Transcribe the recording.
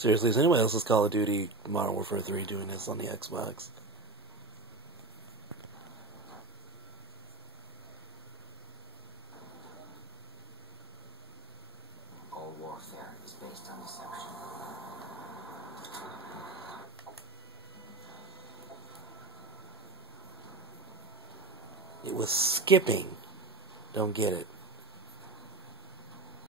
Seriously, is anyone else's Call of Duty Modern Warfare 3 doing this on the Xbox? All warfare is based on deception. It was skipping. Don't get it.